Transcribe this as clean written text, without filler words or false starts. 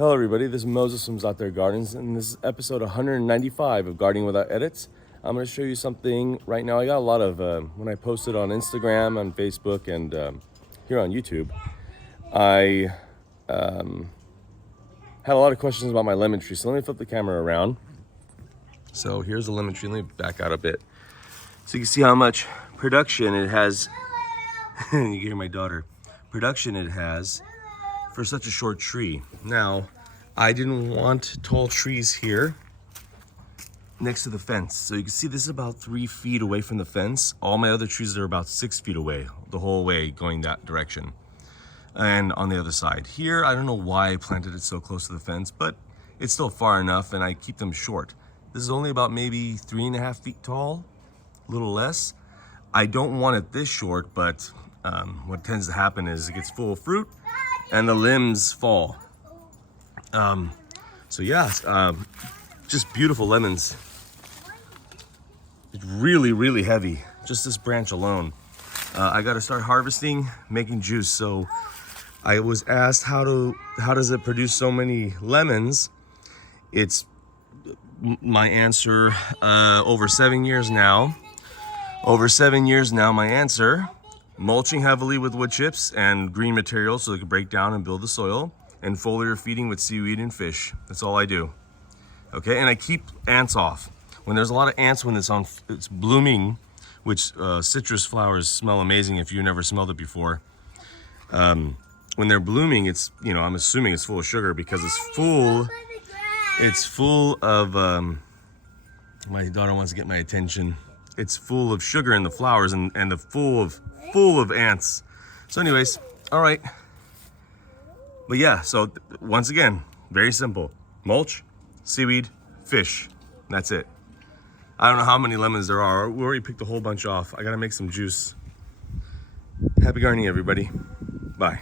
Hello everybody, this is Moses from Out There Gardens, and this is episode 195 of Gardening Without Edits. I'm going to show you something right now. I got a lot of, when I posted on Instagram, on Facebook, and here on YouTube, I had a lot of questions about my lemon tree. So let me flip the camera around. So here's the lemon tree. Let me back out a bit. So you can see how much production it has. You can hear my daughter. Production it has for such a short tree. Now, I didn't want tall trees here next to the fence. So you can see this is about 3 feet away from the fence. All my other trees are about 6 feet away, the whole way going that direction. And on the other side. Here, I don't know why I planted it so close to the fence, but it's still far enough and I keep them short. This is only about maybe 3.5 feet tall, a little less. I don't want it this short, but what tends to happen is it gets full of fruit and the limbs fall. So yeah, just beautiful lemons. It's really, really heavy, just this branch alone. I gotta start harvesting, making juice. So I was asked how does it produce so many lemons? It's my answer, over 7 years now. Over 7 years now, my answer: mulching heavily with wood chips and green materials so they can break down and build the soil, and foliar feeding with seaweed and fish. That's all I do. Okay, and I keep ants off. When there's a lot of ants, when it's blooming, which citrus flowers smell amazing if you never smelled it before. When they're blooming, it's, I'm assuming it's full of sugar because it's full of, my daughter wants to get my attention. It's full of sugar in the flowers and full of ants. So anyways, all right. But yeah, so once again, very simple. Mulch, seaweed, fish. That's it. I don't know how many lemons there are. We already picked a whole bunch off. I gotta make some juice. Happy gardening, everybody. Bye.